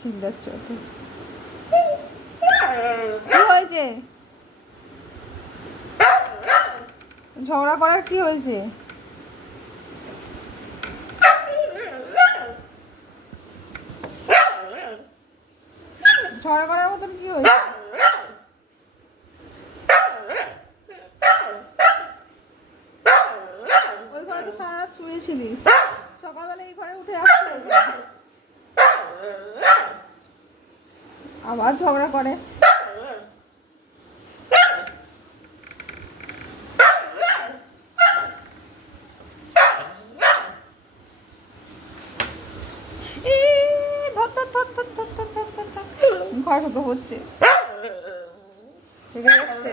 চিল্লাচ্ছে তো। কি হয়েছে? ঝগড়া করার কি হয়েছে? ঝগড়া করার মতন কি হয়েছে? ওই ঘরে তো সারা রাত শুয়েছিলিস, সকালবেলা এই ঘরে উঠে আসছে আবার ঝগড়া করে। ঘর তো হচ্ছে, ঠিক আছে।